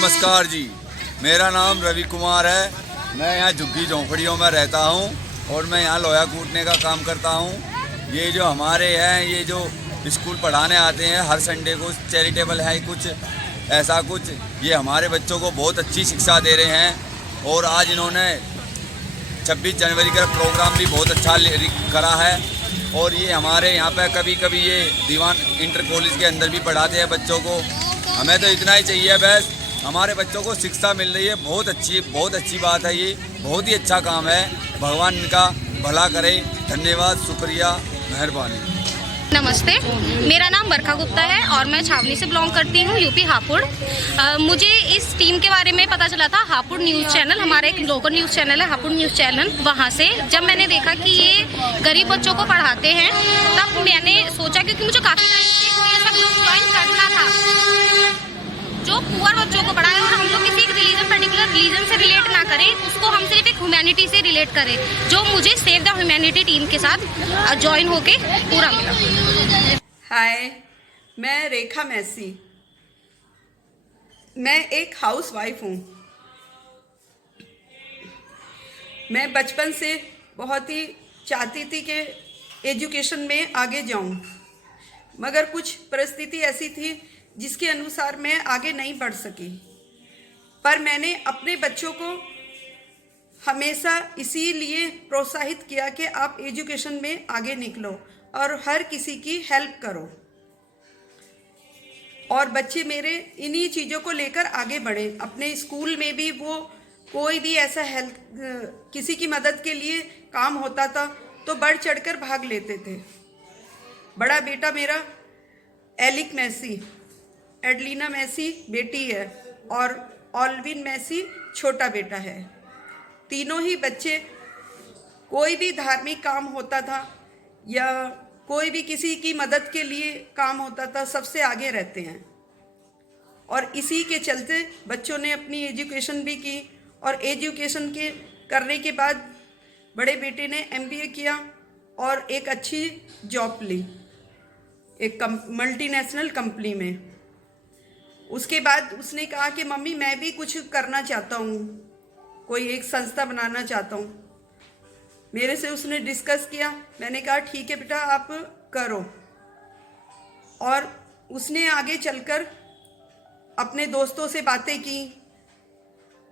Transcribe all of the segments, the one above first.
नमस्कार जी, मेरा नाम रवि कुमार है। मैं यहाँ झुग्गी झोंपड़ियों में रहता हूँ और मैं यहाँ लोहा कूटने का काम करता हूँ। ये जो हमारे हैं, ये जो स्कूल पढ़ाने आते हैं हर संडे को, चैरिटेबल है कुछ ऐसा कुछ, ये हमारे बच्चों को बहुत अच्छी शिक्षा दे रहे हैं। और आज इन्होंने 26 जनवरी का प्रोग्राम भी बहुत अच्छा करा है। और ये हमारे यहाँ पे कभी कभी ये दीवान इंटर कॉलेज के अंदर भी पढ़ाते हैं बच्चों को। हमें तो इतना ही चाहिए, बस हमारे बच्चों को शिक्षा मिल रही है, बहुत अच्छी बात है। ये बहुत ही अच्छा काम है। भगवान इनका भला करे। धन्यवाद, शुक्रिया, मेहरबानी। नमस्ते, मेरा नाम बरखा गुप्ता है और मैं छावनी से बिलोंग करती हूँ, यूपी हापुड़। मुझे इस टीम के बारे में पता चला था हापुड़ न्यूज़ चैनल, हमारा एक लोकल न्यूज़ चैनल है हापुड़ न्यूज़ चैनल। वहाँ से जब मैंने देखा कि ये गरीब बच्चों को पढ़ाते हैं, तब मैंने सोचा, क्योंकि मुझे काफ़ी टाइम से कोई ऐसा ग्रुप ज्वाइन करना था जो पुअर बच्चों को पढ़ाए और हम लोग किसी एक पर्टिकुलर रिलीजन से रिलेट ना करें, उसको हम सिर्फ एक ह्यूमैनिटी से रिलेट करें, जो मुझे सेव द ह्यूमैनिटी टीम के साथ ज्वाइन होके पूरा मिला। हाय, मैं रेखा मैसी। मैं एक हाउस वाइफ हूँ। मैं बचपन से बहुत ही चाहती थी कि एजुकेशन में आगे जाऊँ, मगर कुछ परिस्थिति ऐसी थी जिसके अनुसार मैं आगे नहीं बढ़ सकी। पर मैंने अपने बच्चों को हमेशा इसीलिए प्रोत्साहित किया कि आप एजुकेशन में आगे निकलो और हर किसी की हेल्प करो, और बच्चे मेरे इन्हीं चीज़ों को लेकर आगे बढ़े। अपने स्कूल में भी वो कोई भी ऐसा हेल्प, किसी की मदद के लिए काम होता था तो बढ़ चढ़कर भाग लेते थे। बड़ा बेटा मेरा एलिक मैसी, एडलिना मैसी बेटी है और ऑलविन मैसी छोटा बेटा है। तीनों ही बच्चे कोई भी धार्मिक काम होता था या कोई भी किसी की मदद के लिए काम होता था, सबसे आगे रहते हैं। और इसी के चलते बच्चों ने अपनी एजुकेशन भी की, और एजुकेशन के करने के बाद बड़े बेटे ने MBA किया और एक अच्छी जॉब ली एक मल्टीनेशनल कंपनी में। उसके बाद उसने कहा कि मम्मी मैं भी कुछ करना चाहता हूँ, कोई एक संस्था बनाना चाहता हूँ। मेरे से उसने डिस्कस किया, मैंने कहा ठीक है बेटा आप करो। और उसने आगे चलकर अपने दोस्तों से बातें की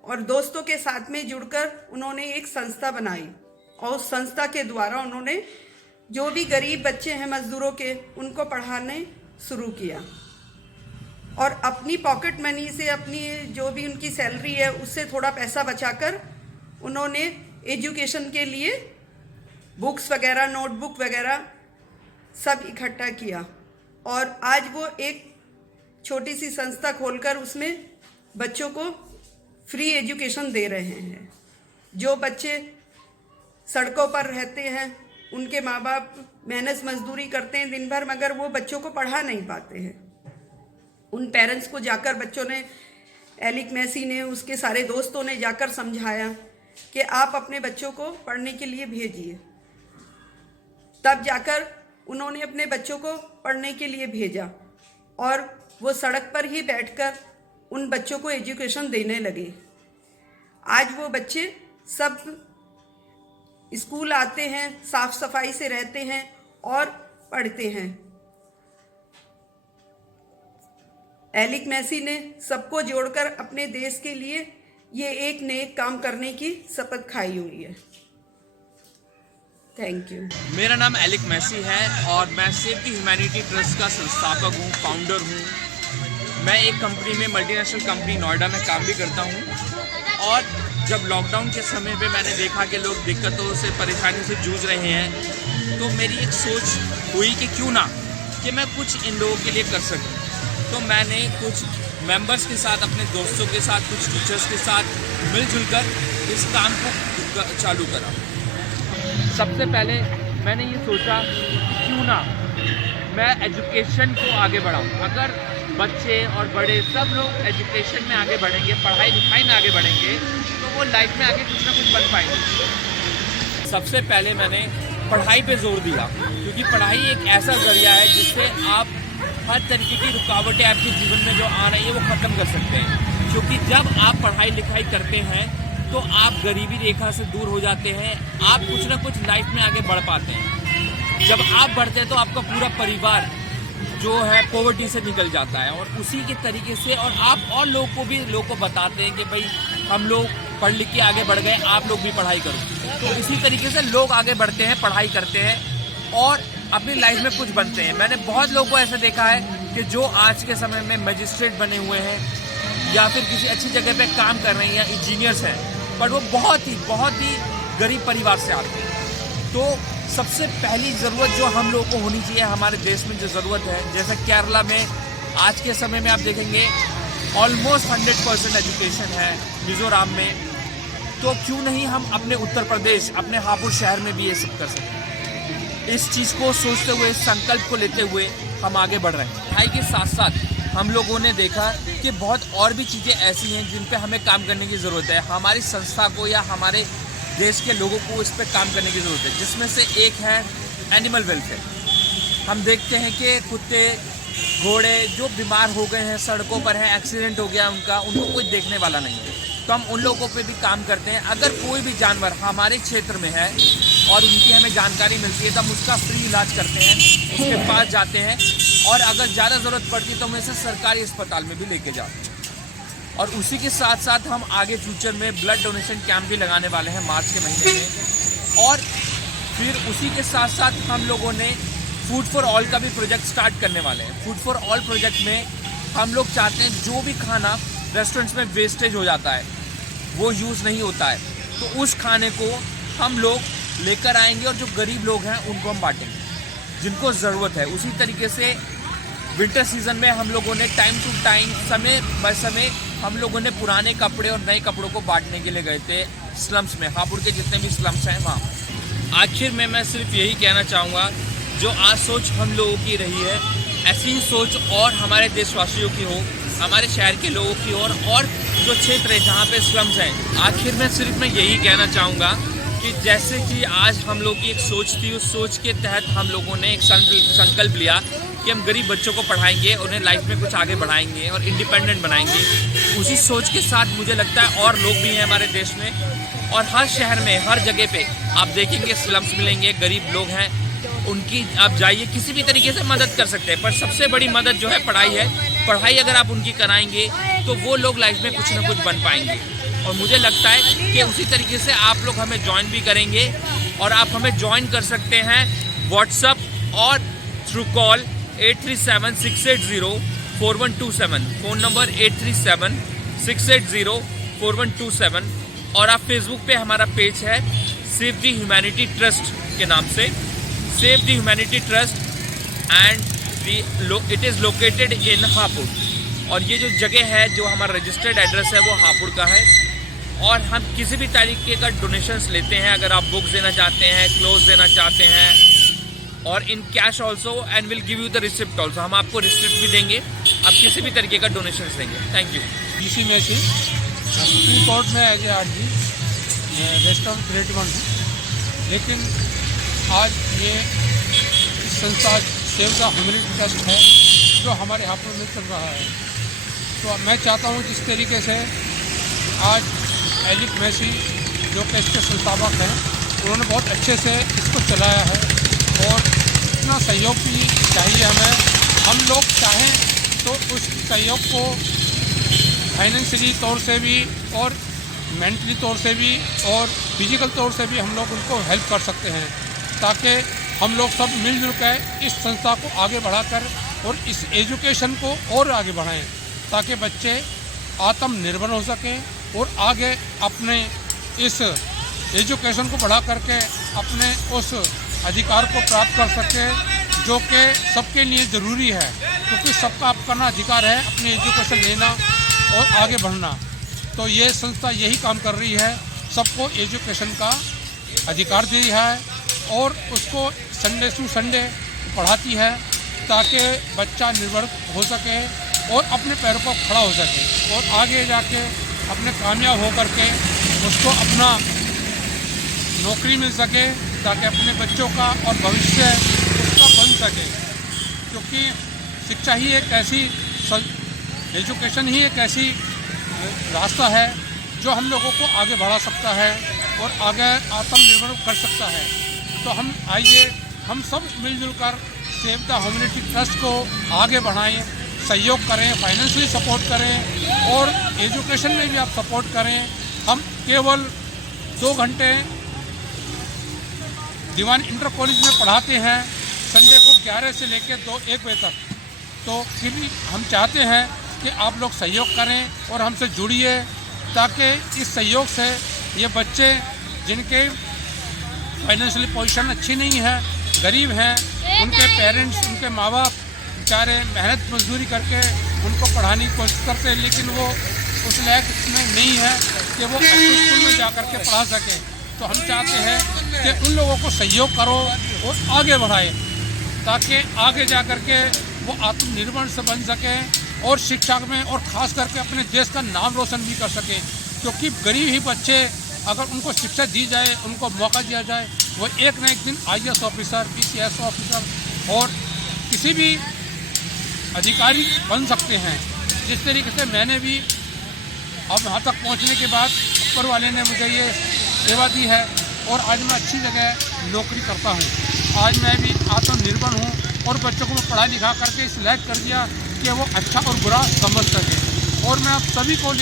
और दोस्तों के साथ में जुड़कर उन्होंने एक संस्था बनाई, और उस संस्था के द्वारा उन्होंने जो भी गरीब बच्चे हैं मज़दूरों के, उनको पढ़ाने शुरू किया। और अपनी पॉकेट मनी से, अपनी जो भी उनकी सैलरी है उससे थोड़ा पैसा बचाकर उन्होंने एजुकेशन के लिए बुक्स वगैरह, नोटबुक वगैरह सब इकट्ठा किया, और आज वो एक छोटी सी संस्था खोलकर उसमें बच्चों को फ्री एजुकेशन दे रहे हैं। जो बच्चे सड़कों पर रहते हैं, उनके माँ बाप मेहनत मजदूरी करते हैं दिन भर, मगर वो बच्चों को पढ़ा नहीं पाते हैं। उन पेरेंट्स को जाकर बच्चों ने, एलिक मैसी ने, उसके सारे दोस्तों ने जाकर समझाया कि आप अपने बच्चों को पढ़ने के लिए भेजिए। तब जाकर उन्होंने अपने बच्चों को पढ़ने के लिए भेजा, और वो सड़क पर ही बैठकर उन बच्चों को एजुकेशन देने लगे। आज वो बच्चे सब स्कूल आते हैं, साफ सफाई से रहते हैं और पढ़ते हैं। एलिक मैसी ने सबको जोड़कर अपने देश के लिए ये एक नेक काम करने की शपथ खाई हुई है। Thank you. मेरा नाम एलिक मैसी है और मैं सेव द ह्यूमैनिटी ट्रस्ट का संस्थापक हूँ, फाउंडर हूँ। मैं एक कंपनी में, मल्टीनेशनल कंपनी नोएडा में काम भी करता हूँ। और जब लॉकडाउन के समय पे मैंने देखा कि लोग दिक्कतों से, परेशानी से जूझ रहे हैं, तो मेरी एक सोच हुई कि क्यों ना कि मैं कुछ इन लोगों के लिए कर सकूँ। तो मैंने कुछ मेंबर्स के साथ, अपने दोस्तों के साथ, कुछ टीचर्स के साथ मिलजुल कर इस काम को चालू करा। सबसे पहले मैंने ये सोचा क्यों ना मैं एजुकेशन को आगे बढ़ाऊँ। अगर बच्चे और बड़े सब लोग एजुकेशन में आगे बढ़ेंगे, पढ़ाई लिखाई में आगे बढ़ेंगे, तो वो लाइफ में आगे कुछ ना कुछ बन पाएंगे। सबसे पहले मैंने पढ़ाई पे जोर दिया, क्योंकि पढ़ाई एक ऐसा जरिया है जिससे आप हर तरीके की रुकावटें आपके जीवन में जो आ रही है वो ख़त्म कर सकते हैं। क्योंकि जब आप पढ़ाई लिखाई करते हैं तो आप गरीबी रेखा से दूर हो जाते हैं, आप कुछ ना कुछ लाइफ में आगे बढ़ पाते हैं। जब आप बढ़ते हैं तो आपका पूरा परिवार जो है पॉवर्टी से निकल जाता है, और उसी के तरीके से और आप और लोगों को बताते हैं कि भाई हम लोग पढ़ लिख के आगे बढ़ गए, आप लोग भी पढ़ाई करो। तो इसी तरीके से लोग आगे बढ़ते हैं, पढ़ाई करते हैं और अपनी लाइफ में कुछ बनते हैं। मैंने बहुत लोगों को ऐसे देखा है कि जो आज के समय में मजिस्ट्रेट बने हुए हैं या फिर किसी अच्छी जगह पे काम कर रहे हैं या इंजीनियर्स हैं, पर वो बहुत ही गरीब परिवार से आते हैं। तो सबसे पहली ज़रूरत जो हम लोगों को होनी चाहिए हमारे देश में, जो ज़रूरत है, जैसे केरला में आज के समय में आप देखेंगे ऑलमोस्ट 100% एजुकेशन है, मिज़ोरम में, तो क्यों नहीं हम अपने उत्तर प्रदेश, अपने हापुड़ शहर में भी ये सब कर सकते हैं। इस चीज़ को सोचते हुए, संकल्प को लेते हुए हम आगे बढ़ रहे हैं। पढ़ाई के साथ साथ हम लोगों ने देखा कि बहुत और भी चीज़ें ऐसी हैं जिन पे हमें काम करने की ज़रूरत है। हमारी संस्था को या हमारे देश के लोगों को इस पर काम करने की ज़रूरत है, जिसमें से एक है एनिमल वेलफेयर। हम देखते हैं कि कुत्ते घोड़े जो बीमार हो गए हैं, सड़कों पर हैं, एक्सीडेंट हो गया उनको कोई देखने वाला नहीं है, तो हम उन लोगों पे भी काम करते हैं। अगर कोई भी जानवर हमारे क्षेत्र में है और उनकी हमें जानकारी मिलती है तो हम उसका फ्री इलाज करते हैं, उसके पास जाते हैं, और अगर ज़्यादा ज़रूरत पड़ती है तो हम इसे सरकारी अस्पताल में भी लेके जाते हैं। और उसी के साथ साथ हम आगे फ्यूचर में ब्लड डोनेशन कैंप भी लगाने वाले हैं मार्च के महीने में। और फिर उसी के साथ साथ हम लोगों ने फूड फॉर ऑल का भी प्रोजेक्ट स्टार्ट करने वाले हैं। फूड फॉर ऑल प्रोजेक्ट में हम लोग चाहते हैं जो भी खाना रेस्टोरेंट्स में वेस्टेज हो जाता है, वो यूज़ नहीं होता है, तो उस खाने को हम लोग लेकर आएंगे और जो गरीब लोग हैं उनको हम बांटेंगे, जिनको ज़रूरत है। उसी तरीके से विंटर सीजन में हम लोगों ने टाइम टू टाइम, समय ब समय हम लोगों ने पुराने कपड़े और नए कपड़ों को बांटने के लिए गए थे स्लम्स में, हापुड़ के जितने भी स्लम्स हैं वहाँ। आखिर में मैं सिर्फ यही कहना चाहूँगा, जो आज सोच हम लोगों की रही है, ऐसी ही सोच और हमारे देशवासियों की हो, हमारे शहर के लोगों की और जो क्षेत्र है जहाँ पे स्लम्स हैं। आखिर में सिर्फ मैं यही कहना चाहूँगा कि जैसे कि आज हम लोग की एक सोच थी, उस सोच के तहत हम लोगों ने एक संकल्प लिया कि हम गरीब बच्चों को पढ़ाएंगे, उन्हें लाइफ में कुछ आगे बढ़ाएंगे और इंडिपेंडेंट बनाएंगे। उसी सोच के साथ मुझे लगता है और लोग भी हैं हमारे देश में, और हर शहर में, हर जगह पे आप देखेंगे स्लम्स मिलेंगे, गरीब लोग हैं, उनकी आप जाइए, किसी भी तरीके से मदद कर सकते हैं। पर सबसे बड़ी मदद जो है पढ़ाई है। पढ़ाई अगर आप उनकी कराएंगे तो वो लोग लाइफ में कुछ ना कुछ बन पाएंगे। और मुझे लगता है कि उसी तरीके से आप लोग हमें ज्वाइन भी करेंगे, और आप हमें ज्वाइन कर सकते हैं व्हाट्सअप और थ्रू कॉल 8376804127, फ़ोन नंबर 8376804127। और आप फेसबुक पे हमारा पेज है सेव द ह्यूमैनिटी ट्रस्ट के नाम से, save the humanity trust, and it is located in Hapur. और ये जो जगह है, जो हमारा रजिस्टर्ड एड्रेस है, वो हापुड़ का है। और हम किसी भी तरीके का डोनेशंस लेते हैं, अगर आप बुक्स देना चाहते हैं, क्लोथ्स देना चाहते हैं, और in cash also, and will give you the receipt also. हम आपको रिसिप्ट भी देंगे, आप किसी भी तरीके का डोनेशंस देंगे। Thank you. इसी में से सुप्रीम कोर्ट में as a RG restaurant grade 1 हूँ, लेकिन आज ये संस्था सेव द ह्यूमैनिटी ट्रस्ट है जो हमारे हापुड़ में चल रहा है। तो मैं चाहता हूँ जिस तरीके से आज एलिक मैसी जो कि इसके संस्थापक हैं, उन्होंने बहुत अच्छे से इसको चलाया है, और इतना सहयोग भी चाहिए हमें। हम लोग चाहें तो उस सहयोग को फाइनेंशियली तौर से भी और मेंटली तौर से भी और फिजिकल तौर से भी हम लोग उनको हेल्प कर सकते हैं, ताकि हम लोग सब मिलजुल कर इस संस्था को आगे बढ़ाकर और इस एजुकेशन को और आगे बढ़ाएं, ताकि बच्चे आत्मनिर्भर हो सकें और आगे अपने इस एजुकेशन को बढ़ा करके अपने उस अधिकार को प्राप्त कर सकें जो कि सबके लिए ज़रूरी है, क्योंकि सबका अपना अधिकार है अपनी एजुकेशन लेना और आगे बढ़ना। तो ये संस्था यही काम कर रही है, सबको एजुकेशन का अधिकार दी है और उसको संडे टू संडे पढ़ाती है, ताकि बच्चा निर्भर हो सके और अपने पैरों पर खड़ा हो सके और आगे जाके अपने कामयाब हो करके उसको अपना नौकरी मिल सके, ताकि अपने बच्चों का और भविष्य उसका बन सके। क्योंकि शिक्षा ही एक ऐसी, एजुकेशन ही एक ऐसी रास्ता है जो हम लोगों को आगे बढ़ा सकता है और आगे आत्मनिर्भर कर सकता है। तो हम आइए हम सब मिलजुल कर सेव द ह्यूमैनिटी ट्रस्ट को आगे बढ़ाएं, सहयोग करें, फाइनेंशियली सपोर्ट करें और एजुकेशन में भी आप सपोर्ट करें। हम केवल 2 घंटे दीवान इंटर कॉलेज में पढ़ाते हैं संडे को 11 से लेकर 1 बजे तक। तो फिर भी हम चाहते हैं कि आप लोग सहयोग करें और हमसे जुड़िए, ताकि इस सहयोग से ये बच्चे जिनके फाइनेंशियली पोजीशन अच्छी नहीं है, गरीब हैं, उनके पेरेंट्स, उनके माँ बाप बेचारे मेहनत मजदूरी करके उनको पढ़ाने की कोशिश करते हैं, लेकिन वो उस लायक में नहीं है कि वो अच्छे स्कूल में जा कर के पढ़ा सकें। तो हम चाहते हैं कि उन लोगों को सहयोग करो और आगे बढ़ाए, ताकि आगे जा कर के वो आत्मनिर्भर से बन सकें और शिक्षा में और ख़ास करके अपने देश का नाम रोशन भी कर सकें। क्योंकि गरीब ही बच्चे अगर उनको शिक्षा दी जाए, उनको मौका दिया जाए, वो एक न एक दिन IAS ऑफिसर, PCS ऑफिसर और किसी भी अधिकारी बन सकते हैं। जिस तरीके से मैंने भी अब यहाँ तक पहुँचने के बाद ऊपर वाले ने मुझे ये सेवा दी है और आज मैं अच्छी जगह नौकरी करता हूँ। आज मैं भी आत्मनिर्भर हूँ और बच्चों को मैं पढ़ा लिखा करके इस लायक कर दिया कि वो अच्छा और बुरा समझ सके। और मैं आप सभी को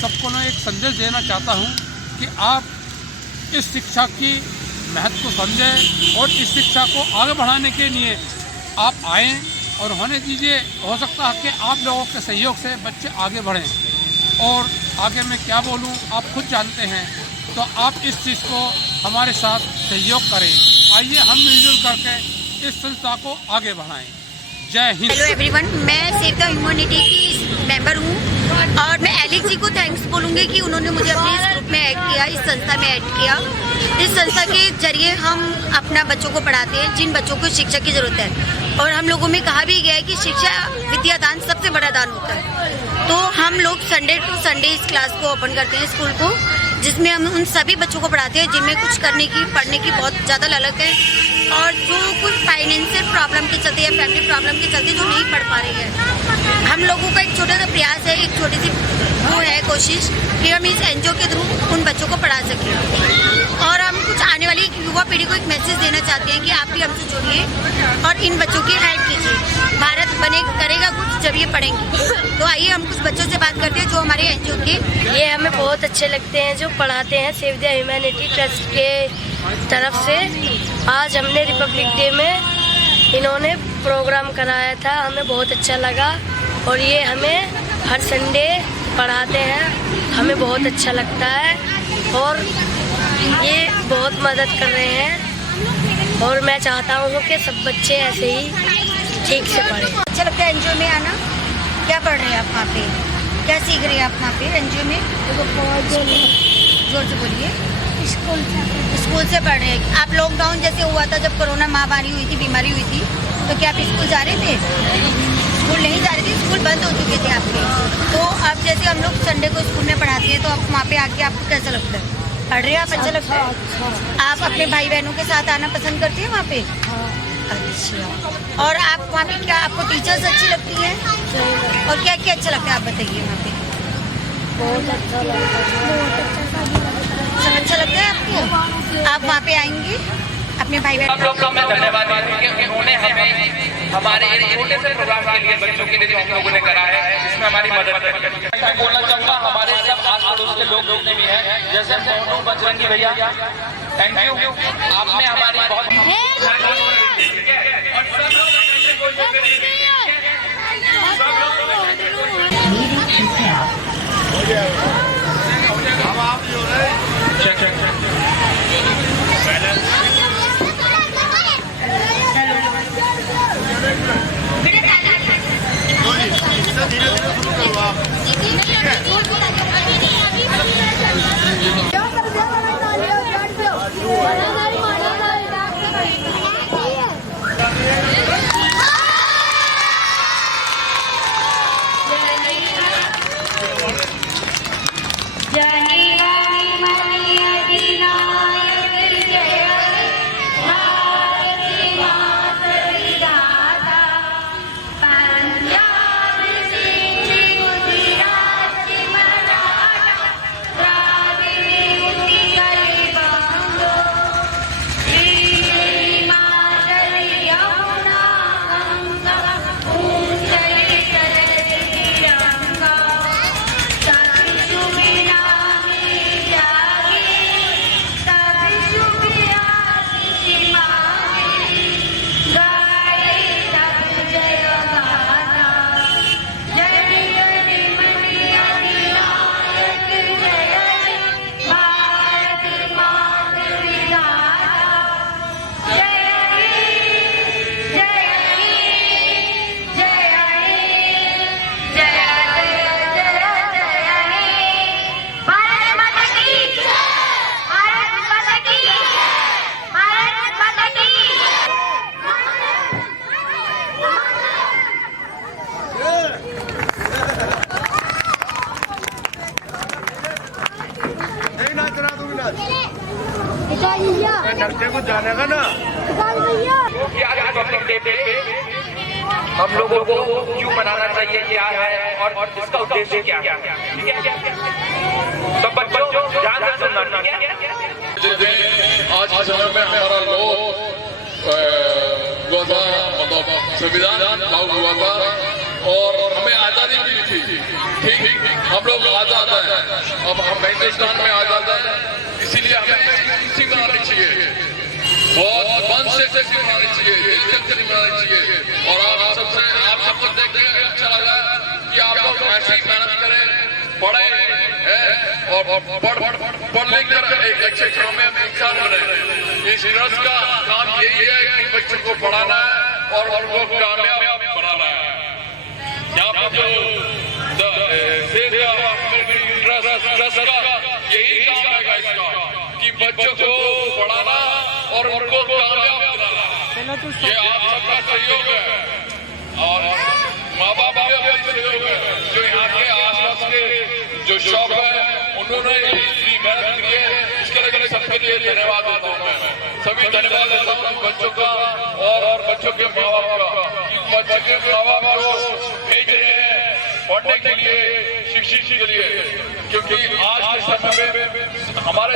सबको एक संदेश देना चाहता हूँ कि आप इस शिक्षा की महत्व को समझें और इस शिक्षा को आगे बढ़ाने के लिए आप आएँ और होने दीजिए। हो सकता है कि आप लोगों के सहयोग से बच्चे आगे बढ़ें। और आगे मैं क्या बोलूं आप खुद जानते हैं। तो आप इस चीज़ को हमारे साथ सहयोग करें। आइए हम मिलजुल करके इस संस्था को आगे बढ़ाएं। जय हिंद। हेलो एवरीवन, मैं सेव द ह्यूमैनिटी की मेंबर हूँ और मैं एलिक जी को थैंक्स बोलूँगी कि उन्होंने मुझे अपने इस ग्रुप में ऐड किया, इस संस्था में ऐड किया। इस संस्था के जरिए हम अपना बच्चों को पढ़ाते हैं जिन बच्चों को शिक्षा की ज़रूरत है। और हम लोगों में कहा भी गया है कि शिक्षा विद्यादान सबसे बड़ा दान होता है। तो हम लोग संडे टू संडे इस क्लास को ओपन करते हैं, स्कूल को, जिसमें हम उन सभी बच्चों को पढ़ाते हैं जिनमें कुछ करने की, पढ़ने की बहुत ज़्यादा ललक है और जो कुछ फाइनेंशियल प्रॉब्लम के चलते या फैमिली प्रॉब्लम के चलते जो नहीं पढ़ पा रही है। हम लोगों का एक छोटा सा प्रयास है, एक छोटी सी वो है कोशिश कि हम इस NGO के थ्रू उन बच्चों को पढ़ा सकें। और हम कुछ आने वाली युवा पीढ़ी को एक मैसेज देना चाहते हैं कि आप भी हमसे जुड़िए और इन बच्चों की हेल्प कीजिए। भारत करेगा कुछ जब ये पढ़ेंगे। तो आइए हम कुछ बच्चों से बात करते हैं जो हमारे NGO के ये हमें बहुत अच्छे लगते हैं जो पढ़ाते हैं सेव द ह्यूमैनिटी ट्रस्ट के तरफ से। आज हमने रिपब्लिक डे में इन्होंने प्रोग्राम कराया था, हमें बहुत अच्छा लगा और ये हमें हर संडे पढ़ाते हैं, हमें बहुत अच्छा लगता है और ये बहुत मदद कर रहे हैं। और मैं चाहता हूँ कि सब बच्चे ऐसे ही ठीक से पढ़ें। अच्छा लगता है NGO में आना। क्या पढ़ रहे हैं आप वहाँ पे, क्या सीख रहे हैं आप वहाँ पे NGO में? जोर से बोलिए। स्कूल से पढ़ रहे हैं आप? लॉकडाउन जैसे हुआ था, जब कोरोना महामारी हुई थी, बीमारी हुई थी, तो क्या आप स्कूल जा रहे थे? स्कूल नहीं जा रहे थे, स्कूल बंद हो चुके थे आपके। तो अब जैसे हम लोग संडे को स्कूल में पढ़ाते हैं, तो आप वहाँ पे आके आपको कैसा लगता है? पढ़ रहे हैं आप, अच्छा लगता है? आप अपने भाई बहनों के साथ आना पसंद करते हैं वहाँ पे? अच्छा। और आप वहाँ पे क्या, आपको टीचर्स अच्छी लगती हैं और क्या क्या अच्छा लगता है आप बताइए वहाँ पे? बहुत अच्छा लगता है। सब अच्छा लगता है आपको? आप वहाँ पे आएंगे अपने भाई बहन? आप लोग का मैं धन्यवाद देता हूं कि उन्होंने हमें हमारे एक छोटे से प्रोग्राम के लिए, बच्चों के लिए जो हम लोगों ने करा है, इसमें हमारी मदद करी। मैं बोलना चाहूँगा हमारे सब आस पड़ोस के लोग जितने भी हैं, जैसे मोनू बजरंगी भैया, थैंक यू, आपने हमारी बहुत तो जानेगा ना कि आज रिपब्लिक डे पे हम लोगों को क्यों मनाना चाहिए, क्या है और इसका उद्देश्य क्या है, ठीक है? तो बच्चों ध्यान से सुनना, ठीक है? आज के समय में हमारा लोग हुआ था, मतलब संविधान लागू हुआ था और हमें आजादी मिली थी। ठीक हम लोग आजाद हैं, अब हम हिंदुस्तान में आजाद हैं, इसीलिए हमें खुशी मनानी चाहिए, बहुत मन से खुशी मनानी चाहिए, दिलचस्पी मनानी चाहिए। और आप सबको देख के अच्छा लगा कि आप लोग ऐसे ही मेहनत करें, पढ़े और पढ़ लिख कर एक अच्छे काम में इंसान बने। इस ट्रस्ट का काम यही है कि बच्चों को पढ़ाना है और उनको कामयाब बनाना है। यहाँ पर जो ट्रस्ट का यही काम रहेगा इसका कि बच्चों को पढ़ाना और उनको कामयाब बनाना। ये आप सबका सहयोग है और माँ बाप का भी सहयोग है। जो यहाँ के आसपास के जो शॉप है उन्होंने इतनी मेहनत की है, इसके लिए सबके लिए धन्यवाद देता हूँ मैं। सभी धन्यवाद देता हूँ बच्चों का और बच्चों के माँ बाप का। बच्चों के माँ बाप को भेज रहे हैं पढ़ने के लिए, शिक्षित के लिए, क्योंकि आज के समय में हमारे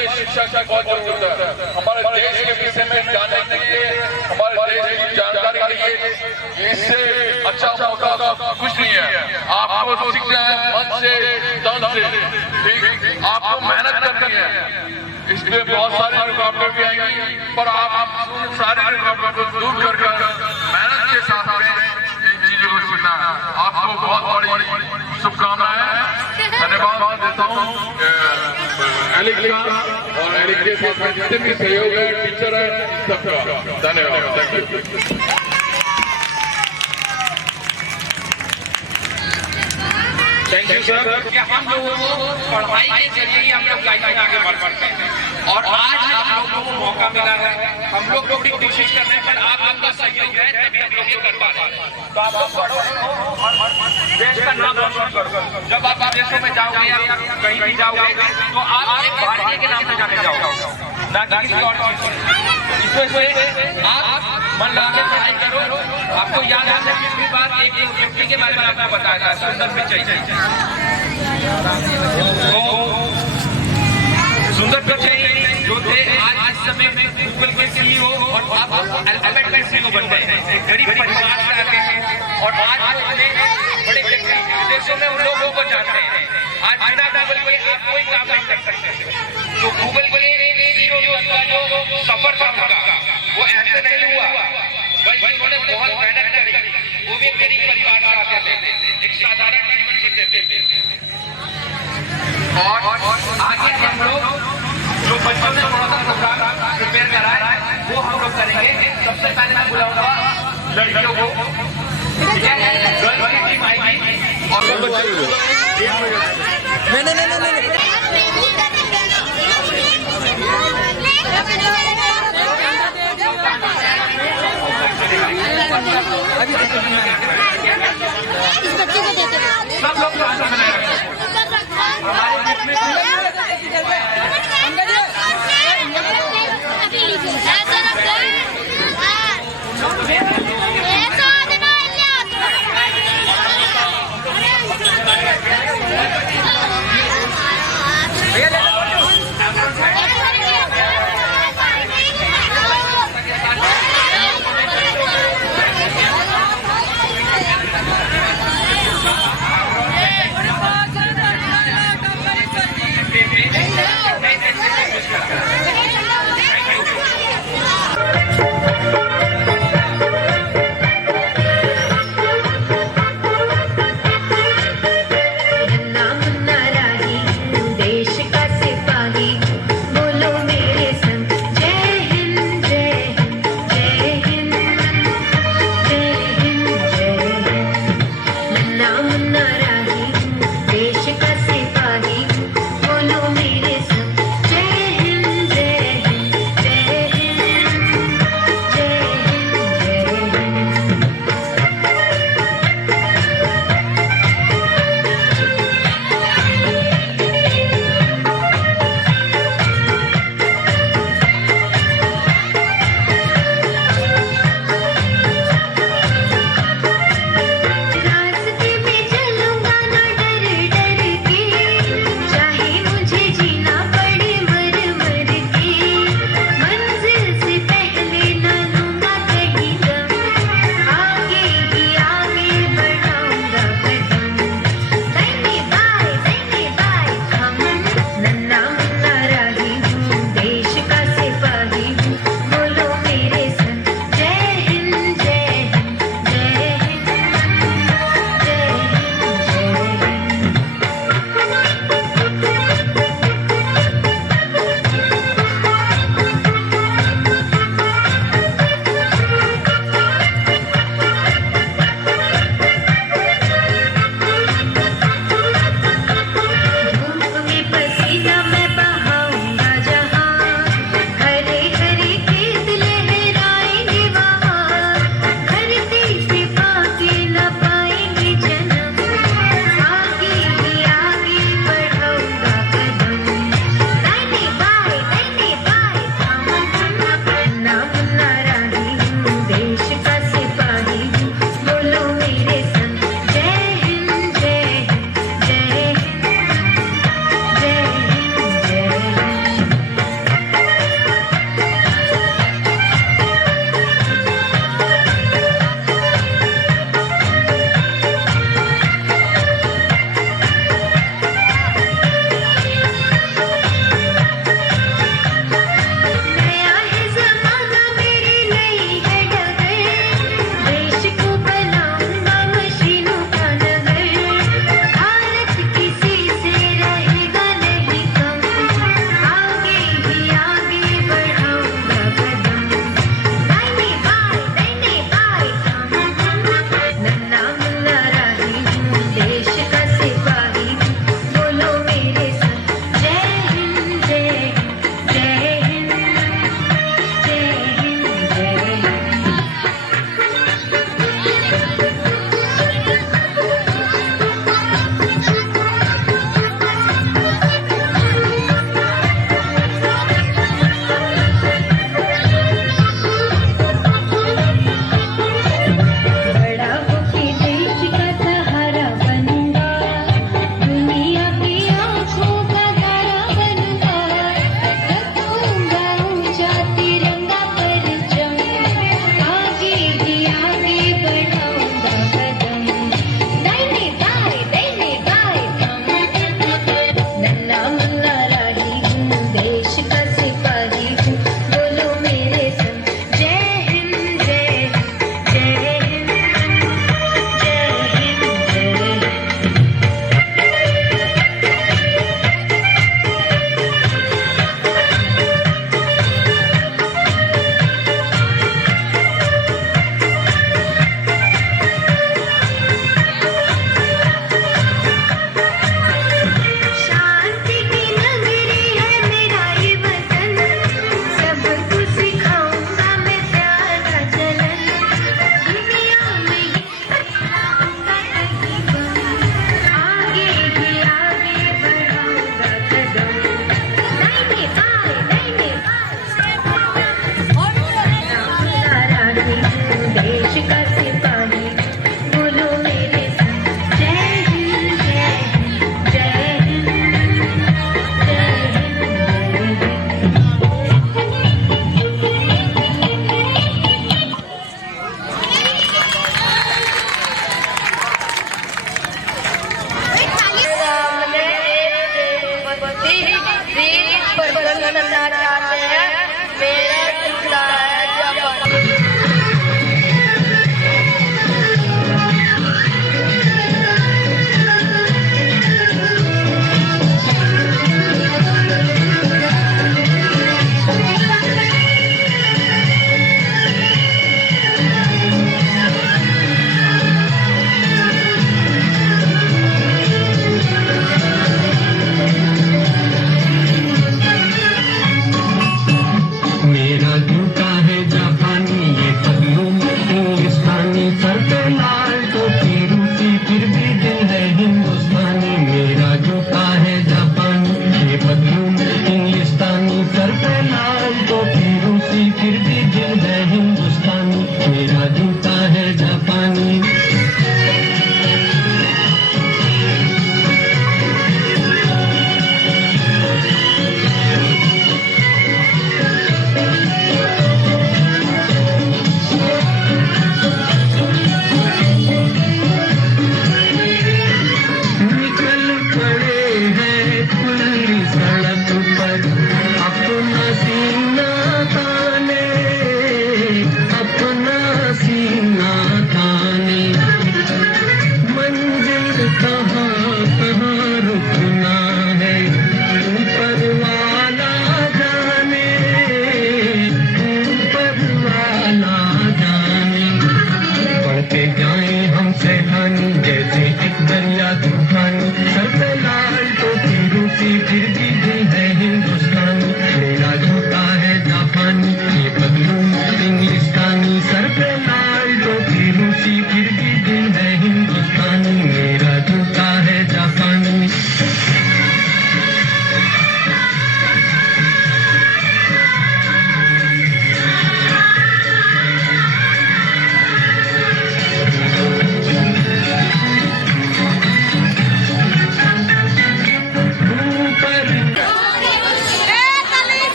लिए शिक्षा की बहुत जरूरत है। हमारे देश के विषय में जानने के लिए, हमारे देश की जानकारी के लिए इससे अच्छा मौका कुछ नहीं है। आपको सीखना है मन से, तन से, ठीक? आपको मेहनत करनी है। इसमें बहुत सारी रुकावटें भी आएंगी, पर आप सारी रुकावटों को दूर कर मेहनत के साथ में इन चीजों को सीखना है। आपको बहुत बड़ी शुभकामनाएं, धन्यवाद देता हूँ एलिक का और एलिक के साथ में जितने भी सहयोग है, टीचर है, सबका धन्यवाद। Thank you. Thank you sir. हम लोगों को पढ़ाई के जरिए ही हम लोग लाइफ में आगे बढ़ सकते हैं और आज आप लोगों को मौका मिला है। हम लोग पूरी कोशिश कर रहे हैं, पर आप लोग का सहयोग है तभी हम लोग ये कर पा रहे हैं। तो आप लोग पढ़ो और देश का नाम रोशन करो। जब आप विदेशों में जाओगे या कहीं भी जाओगे तो आप एक भारतीय के नाम से जाने जाओगे, ना कि किसी और चीज से। आप मन लगा के पढ़ाई करो। आपको याद है पिछली बार एक व्यक्ति के बारे में आपको बताया था, सुंदर पिचाई। सुंदर पिचाई जो थे आज इस समय में गूगल के सीईओ और अब अल्फाबेट के सीईओ बन गए हैं। एक गरीब परिवार से आते हैं और आज वो अपने बड़े विदेशों में उन लोगों को जानते हैं। आज बिना गूगल के आप कोई काम नहीं कर सकते। तो गूगल के सीईओ का जो सफर था उनका, वो ऐसे नहीं हुआ, बल्कि उन्होंने बहुत मेहनत करी। वो भी एक गरीब परिवार से आते थे, एक साधारण जीवन जीते थे। और आगे हम लोग जो बच्चों ने थोड़ा सा प्रोग्राम प्रिपेयर करा है वो हम लोग करेंगे। सबसे पहले मैं बुलाऊंगा लड़कियों को, ठीक है? गर्ल्स की टीम आएगी और वो सब लोग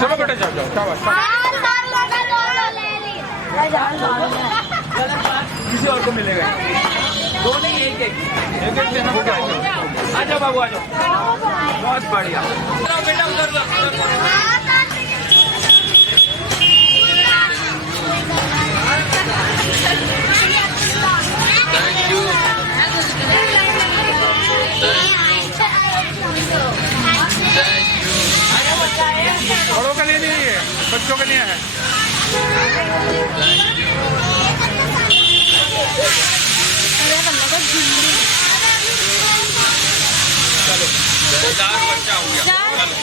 चलो बेटा जाओ जाओ शाबाश किसी और को मिलेगा दो नहीं एक एक देना बेटा आ जाओ बाबू आ जाओ बहुत बढ़िया बेटा उधर बड़ों के लिए नहीं है बच्चों के लिए है चलो 10 बच्चा हो गया चलो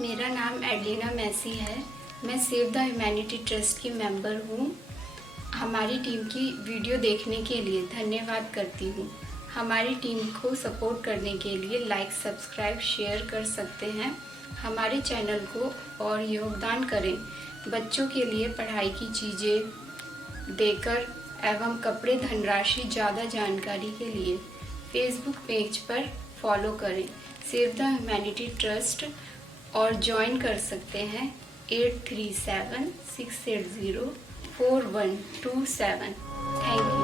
मेरा नाम एडलिना मैसी है। मैं सेव द ह्यूमैनिटी ट्रस्ट की मेंबर हूँ। हमारी टीम की वीडियो देखने के लिए धन्यवाद करती हूँ। हमारी टीम को सपोर्ट करने के लिए लाइक, सब्सक्राइब, शेयर कर सकते हैं। हमारे चैनल को और योगदान करें। बच्चों के लिए पढ़ाई की चीज़ें देकर एवं कपड़े, धनराशि, ज़्यादा जानकारी के लिए फेसबुक पेज पर फॉलो करें सेव द ह्यूमैनिटी ट्रस्ट और ज्वाइन कर सकते हैं 8376804127। Thank you.